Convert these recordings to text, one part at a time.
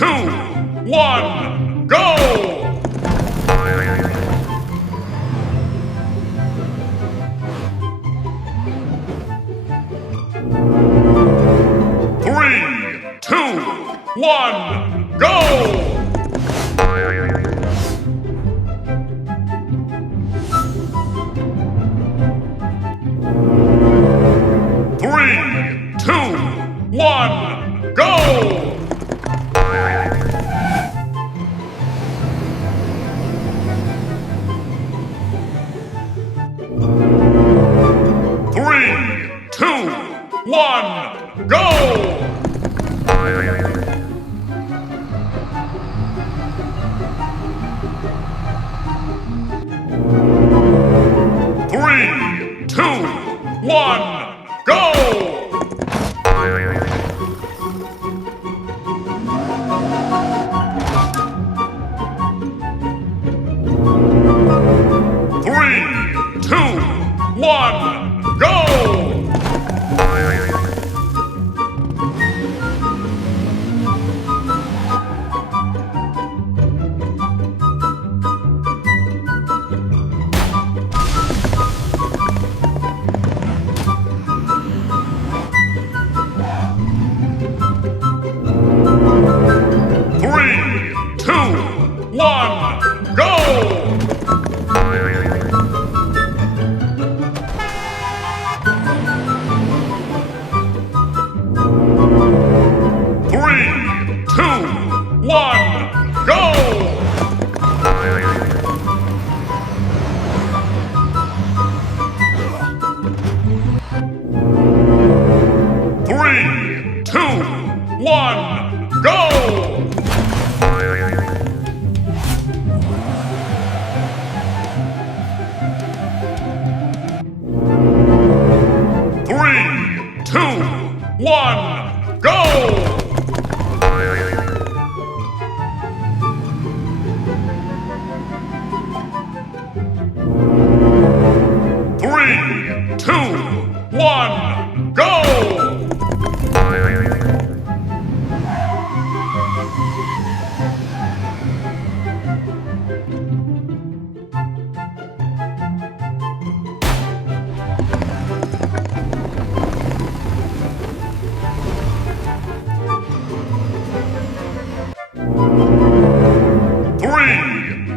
1, go! 3, 2, 1, go! 3, 2, 1, go! 3, 2, 1, go! 3, 2, 1, go! 3, 2, 1, go! 3, 2, 1, go! 3, 2, 1, go! 3, 2, 1, go! 3, 2, 1, go! 3, 2, 1, go! 3, 2, 1, go! 3,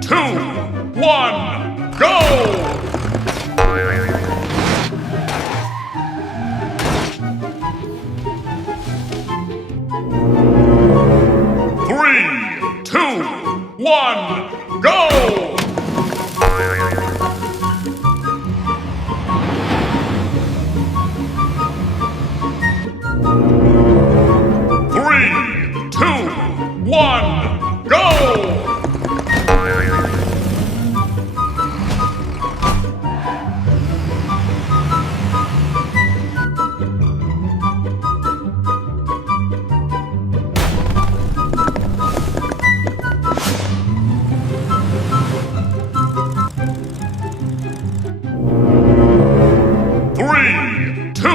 2, 1, go! 3, 2, 1, go! 3, 2, 1, go! 3, 2,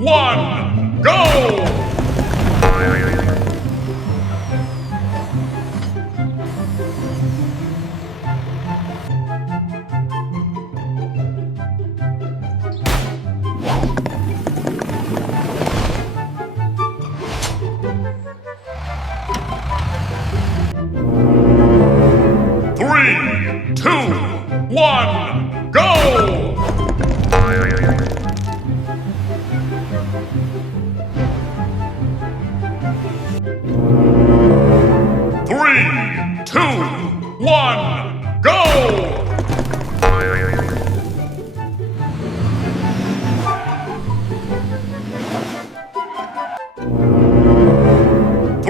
1, go! 3, 2, 1, go! 3, 2, 1, go! 3,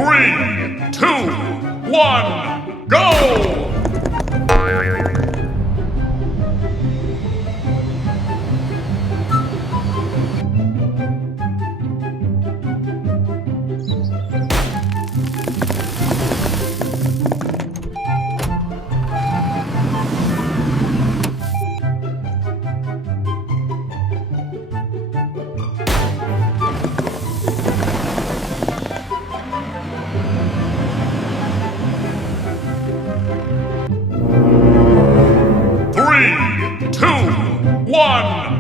one,